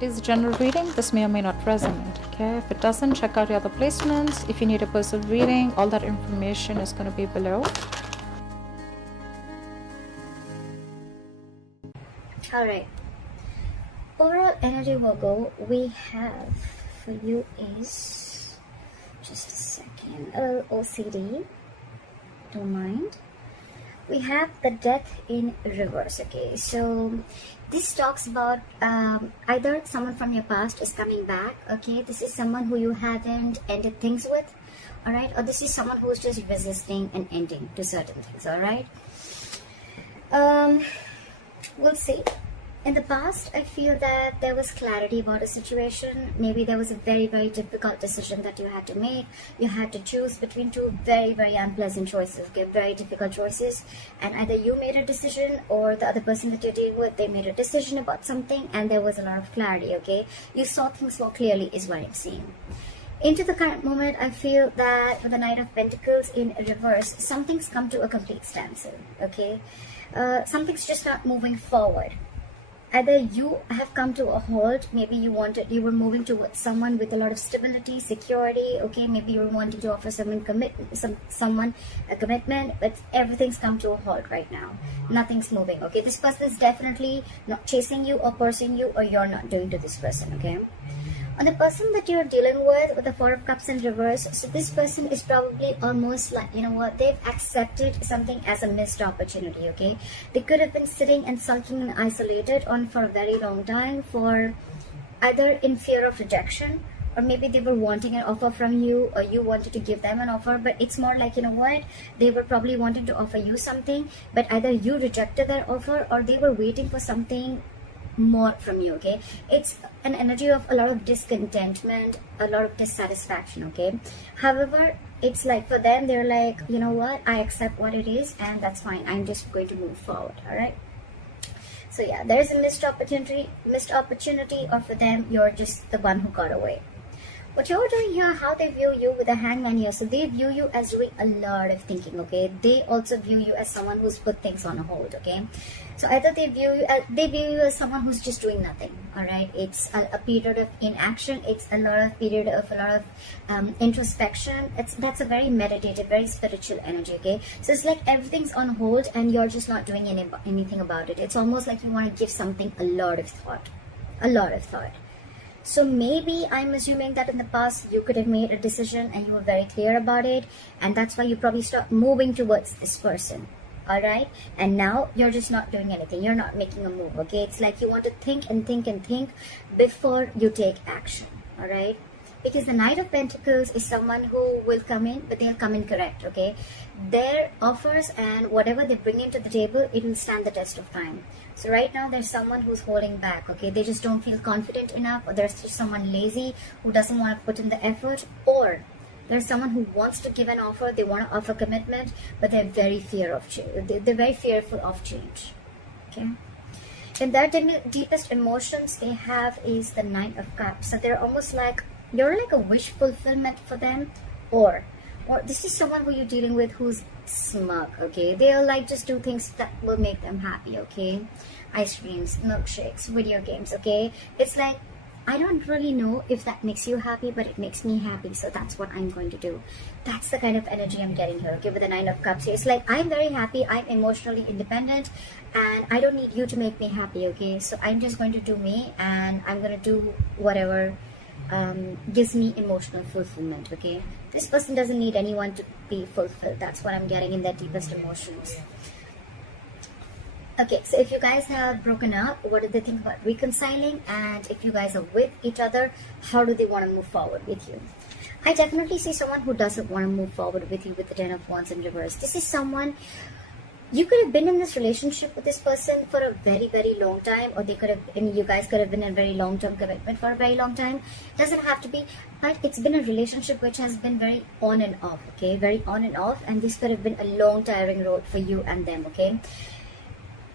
It is a general reading. This may or may not resonate. Okay, if it doesn't, check out your other placements. If you need a personal reading, all that information is going to be below. Alright, overall energy, Virgo, we have for you is, just a second, OCD, don't mind. We have the Death in reverse. Okay, so this talks about either someone from your past is coming back. Okay, this is someone who you haven't ended things with, all right, or this is someone who's just resisting an ending to certain things. All right, we'll see. In the past, I feel that there was clarity about a situation. Maybe there was a very, very difficult decision that you had to make. You had to choose between two very, very unpleasant choices, okay? Very difficult choices. And either you made a decision or the other person that you're dealing with, they made a decision about something and there was a lot of clarity, okay? You saw things more clearly is what I'm seeing. Into the current moment, I feel that for the Knight of Pentacles in reverse, something's come to a complete standstill, okay? Something's just not moving forward. Either you have come to a halt, maybe you were moving towards someone with a lot of stability, security, okay, maybe you were wanting to offer someone a commitment, but everything's come to a halt right now. Nothing's moving, okay? This person is definitely not chasing you or pursuing you, or you're not doing to this person, okay? On the person that you're dealing with the Four of Cups in reverse, so this person is probably almost like, you know what, they've accepted something as a missed opportunity, okay? They could have been sitting and sulking and isolated on for a very long time, for either in fear of rejection, or maybe they were wanting an offer from you, or you wanted to give them an offer, but it's more like, you know what, they were probably wanting to offer you something, but either you rejected their offer or they were waiting for something more from you, okay? It's an energy of a lot of discontentment, a lot of dissatisfaction, okay? However, it's like for them, they're like, you know what, I accept what it is and that's fine, I'm just going to move forward. All right, so yeah, there's a missed opportunity, or for them, you're just the one who got away. What you're doing here, how they view you with the Hangman here, so they view you as doing a lot of thinking, okay? They also view you as someone who's put things on hold, okay? So either they view you as someone who's just doing nothing, all right? It's a period of inaction. It's a lot of introspection. That's a very meditative, very spiritual energy, okay? So it's like everything's on hold and you're just not doing anything about it. It's almost like you want to give something a lot of thought. So maybe I'm assuming that in the past you could have made a decision and you were very clear about it, and that's why you probably start moving towards this person, all right? And now you're just not doing anything. You're not making a move, okay? It's like you want to think and think and think before you take action, all right? Because the Knight of Pentacles is someone who will come in, but they'll come in correct, okay? Their offers and whatever they bring into the table, it will stand the test of time. So right now, there's someone who's holding back, okay? They just don't feel confident enough, or there's just someone lazy who doesn't want to put in the effort, or there's someone who wants to give an offer, they want to offer commitment, but they're very they're very fearful of change, okay? And their deepest emotions they have is the Knight of Cups. So they're almost like, you're like a wish fulfillment for them, or this is someone who you're dealing with who's smug, okay? They'll like just do things that will make them happy, okay? Ice creams, milkshakes, video games, okay? It's like, I don't really know if that makes you happy, but it makes me happy, so that's what I'm going to do. That's the kind of energy I'm getting here, okay, with the Nine of Cups here. It's like, I'm very happy, I'm emotionally independent, and I don't need you to make me happy, okay? So I'm just going to do me, and I'm going to do whatever gives me emotional fulfillment, okay? This person doesn't need anyone to be fulfilled. That's what I'm getting in their deepest emotions. Okay, so if you guys have broken up, what do they think about reconciling? And if you guys are with each other, how do they want to move forward with you? I definitely see someone who doesn't want to move forward with you with the Ten of Wands in reverse. This is someone, you could have been in this relationship with this person for a very, very long time, or you guys could have been in a very long-term commitment for a very long time. Doesn't have to be, but it's been a relationship which has been very on and off, okay? Very on and off, and this could have been a long, tiring road for you and them, okay?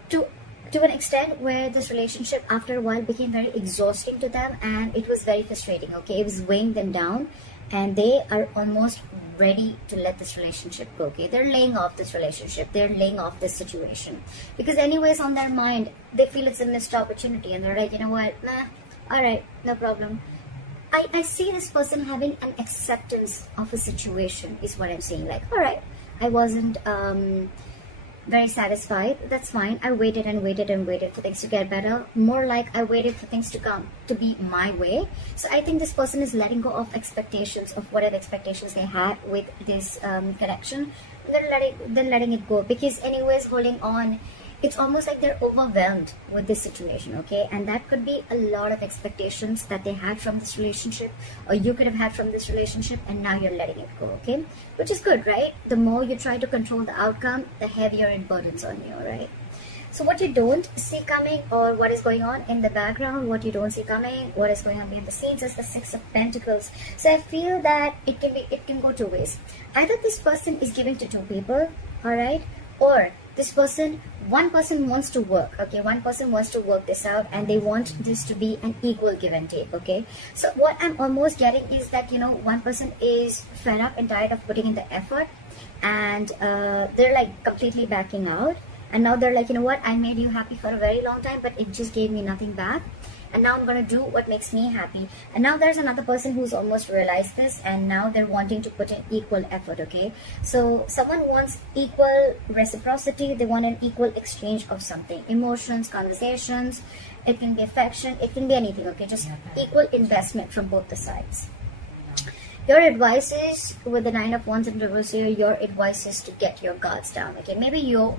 To an extent where this relationship after a while became very exhausting to them, and it was very frustrating, okay? It was weighing them down, and they are almost ready to let this relationship go, okay? They're laying off this relationship, they're laying off this situation, because anyways on their mind they feel it's a missed opportunity, and they're like, you know what, nah, All right, no problem. I see this person having an acceptance of a situation is what I'm saying. Like, all right, I wasn't very satisfied. That's fine. I waited and waited and waited for things to get better. More like I waited for things to come to be my way. So I think this person is letting go of expectations, of whatever expectations they had with this connection. Then letting it go, because anyways, holding on, it's almost like they're overwhelmed with this situation, okay? And that could be a lot of expectations that they had from this relationship, or you could have had from this relationship, and now you're letting it go, okay? Which is good, right? The more you try to control the outcome, the heavier it burdens on you, right? So what you don't see coming, or what is going on in the background, what you don't see coming, what is going on behind the scenes, is the Six of Pentacles. So I feel that it can go two ways. Either this person is giving to two people, all right? Or this person, one person wants to work, okay? One person wants to work this out, and they want this to be an equal give and take, okay? So what I'm almost getting is that, you know, one person is fed up and tired of putting in the effort, and they're like completely backing out. And now they're like, you know what, I made you happy for a very long time, but it just gave me nothing back. And now I'm going to do what makes me happy. And now there's another person who's almost realized this, and now they're wanting to put in equal effort, okay? So someone wants equal reciprocity. They want an equal exchange of something. Emotions, conversations, it can be affection, it can be anything, okay? Just equal investment from both the sides. Your advice is, with the Nine of Wands in reverse here, your advice is to get your guards down, okay? Maybe you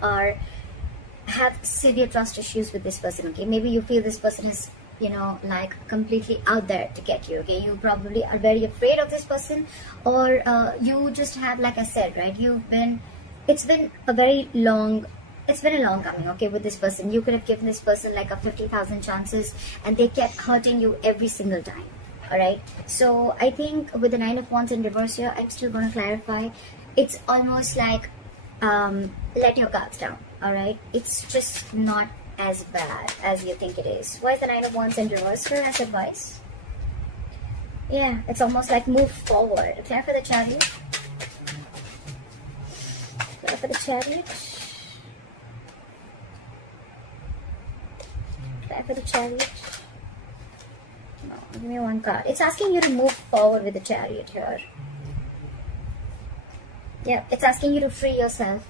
have severe trust issues with this person, okay? Maybe you feel this person is, you know, like completely out there to get you, okay? You probably are very afraid of this person, or you just have, like I said, right, it's been a long coming, okay, with this person. You could have given this person like a 50,000 chances, and they kept hurting you every single time, all right? So I think with the Nine of Wands in reverse here, I'm still going to clarify. It's almost like let your guards down, all right? It's just not as bad as you think it is. Why is the Nine of Wands in reverse here as advice? Yeah, it's almost like move forward. Clear for the Chariot. Clear for the Chariot. Clear for the Chariot. No, give me one card. It's asking you to move forward with the Chariot here. Yeah, it's asking you to free yourself.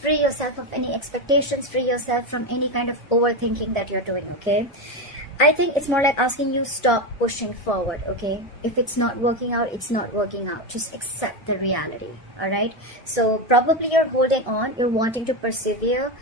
Free yourself of any expectations, free yourself from any kind of overthinking that you're doing, okay? I think it's more like asking you stop pushing forward, okay? If it's not working out, it's not working out. Just accept the reality, all right? So probably you're holding on, you're wanting to persevere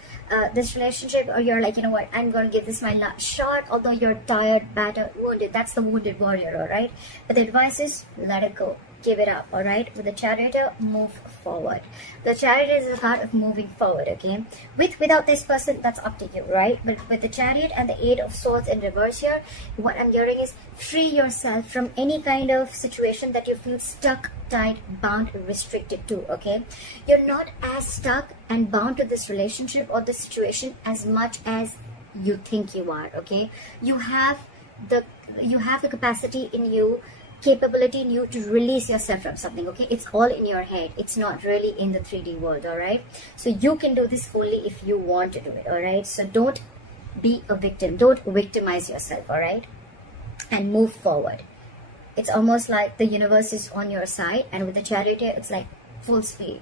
this relationship, or you're like, you know what, I'm going to give this my last shot, although you're tired, battered, wounded. That's the wounded warrior, all right? But the advice is let it go. Give it up, all right? With the Chariot, move forward. The Chariot is a card of moving forward, okay? Without this person, that's up to you, right? But with the Chariot and the Eight of Swords in reverse here, what I'm hearing is free yourself from any kind of situation that you feel stuck, tied, bound, restricted to, okay? You're not as stuck and bound to this relationship or this situation as much as you think you are, okay? You have the capacity in you, capability in you to release yourself from something, okay? It's all in your head. It's not really in the 3D world, all right? So you can do this only if you want to do it, all right? So don't be a victim. Don't victimize yourself, all right? And move forward. It's almost like the universe is on your side, and with the Chariot, it's like full speed.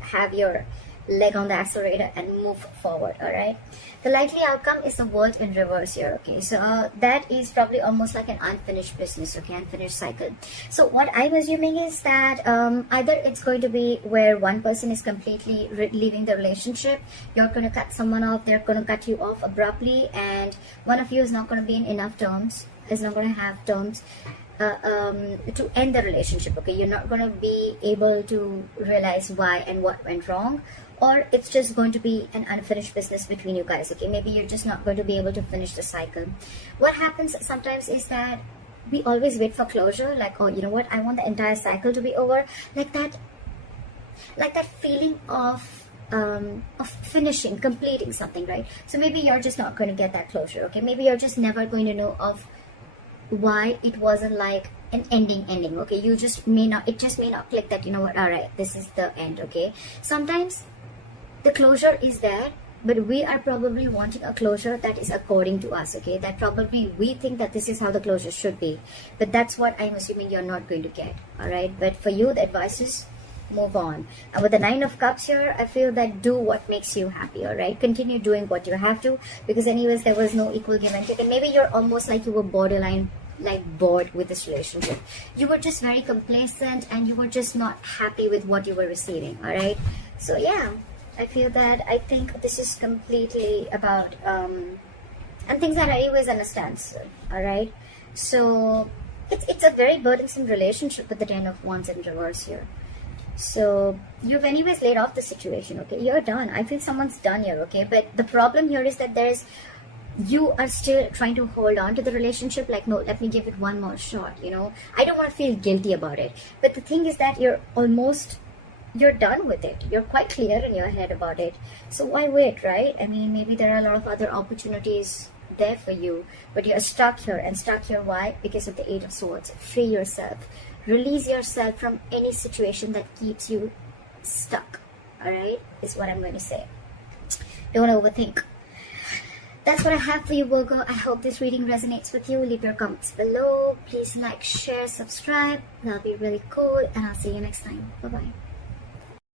Have your leg on the accelerator and move forward, all right? The likely outcome is the World in reverse here, okay? So that is probably almost like an unfinished business, okay? Unfinished cycle. So what I'm assuming is that either it's going to be where one person is completely leaving the relationship, you're going to cut someone off, they're going to cut you off abruptly, and one of you is not going to be in enough terms, is not going to have terms to end the relationship, okay? You're not going to be able to realize why and what went wrong, or it's just going to be an unfinished business between you guys, okay? Maybe you're just not going to be able to finish the cycle. What happens sometimes is that we always wait for closure, like, oh, you know what, I want the entire cycle to be over, like that feeling of finishing, completing something, right? So maybe you're just not going to get that closure, okay? Maybe you're just never going to know of why it wasn't like an ending, okay? It just may not click that, you know what, all right, this is the end, okay? Sometimes the closure is there, but we are probably wanting a closure that is according to us, okay? That probably we think that this is how the closure should be, but that's what I'm assuming you're not going to get. All right, but for you, the advice is move on. And with the 9 of Cups here, I feel that do what makes you happy. All right, continue doing what you have to, because anyways there was no equal give and take, and maybe you're almost like you were borderline like bored with this relationship. You were just very complacent and you were just not happy with what you were receiving. All right, so yeah, I feel that I think this is completely about and things are anyways on a standstill. All right, so it's a very burdensome relationship with the 10 of Wands in reverse here. So you've anyways laid off the situation, okay? You're done. I feel someone's done here, okay? But the problem here is that you are still trying to hold on to the relationship, like, no, let me give it one more shot, you know? I don't want to feel guilty about it. But the thing is that you're done with it. You're quite clear in your head about it. So why wait, right? I mean, maybe there are a lot of other opportunities there for you, but you're stuck here. And stuck here, why? Because of the 8 of Swords. Free yourself. Release yourself from any situation that keeps you stuck. All right, is what I'm going to say. Don't overthink. That's what I have for you, Virgo. I hope this reading resonates with you. Leave your comments below. Please like, share, subscribe. That'll be really cool. And I'll see you next time. Bye-bye.